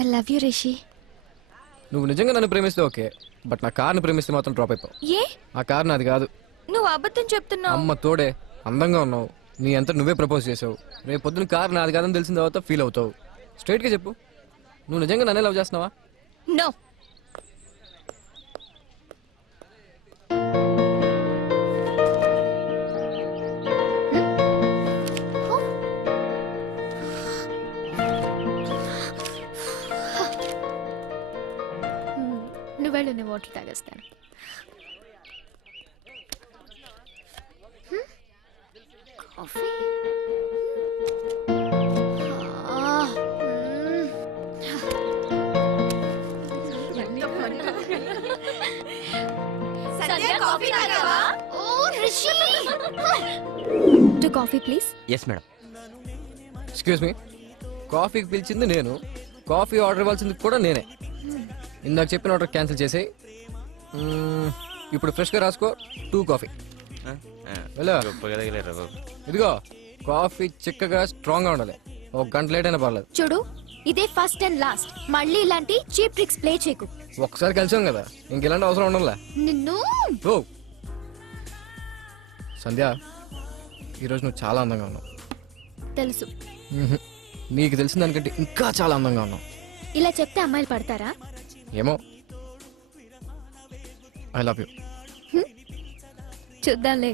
I love you Rishi. నువ్వు నిజంగా నన్ను ప్రేమిస్తే ఓకే, బట్ నా కార్ని ప్రేమిస్తే మాత్రం డ్రాప్ అయిపోవు. ఏ ఆ కార్ నాది కాదు. నువ్వు అబద్ధం చెప్తున్నావు. అమ్మ తోడే, అందంగా ఉన్నావు, నీ అంతా నువ్వే ప్రపోజ్ చేసావు. రేపు పొద్దున కార్ నాది కాదని తెలిసిన తర్వాత ఫీల్ అవుతావు. స్ట్రైట్గా చెప్పు, నువ్వు నిజంగా నన్నే లవ్ చేస్తున్నావా? నో. నువ్వు వెళ్ళు, నేను వాటర్ తాగేస్తాను. Coffee. Two coffee please. Yes madam. Excuse me, కాఫీకి పిలిచింది నేను, కాఫీ ఆర్డర్ ఇవ్వాల్సింది కూడా నేనే. ఇందాక చెప్పిన ఆర్డర్ క్యాన్సిల్ చేసేయి. ఇప్పుడు ఫ్రెష్గా రాసుకో, 2 కాఫీ. ఇదిగో కాఫీ చిక్కగా స్ట్రాంగ్గా ఉండాలి, 1 గంట లేట్ అయినా పర్లేదు. చూడు, ఇదే ఫస్ట్ అండ్ లాస్ట్. మళ్ళీ ఇలాంటి చీప్ ట్రిక్స్ ప్లే చేయకు. ఒకసారి కలిసాం కదా, ఇంక ఇలాంటి అవసరం ఉండాలా? నిన్ను. ఓ సంధ్య, ఈరోజు నువ్వు చాలా అందంగా ఉన్నావు. తెలుసు. నీకు తెలిసిన దానికంటే ఇంకా చాలా అందంగా ఉన్నావు. ఇలా చెప్తే అమ్మాయిలు పడతారా? ఏమో. I love you. చూద్దాంలే.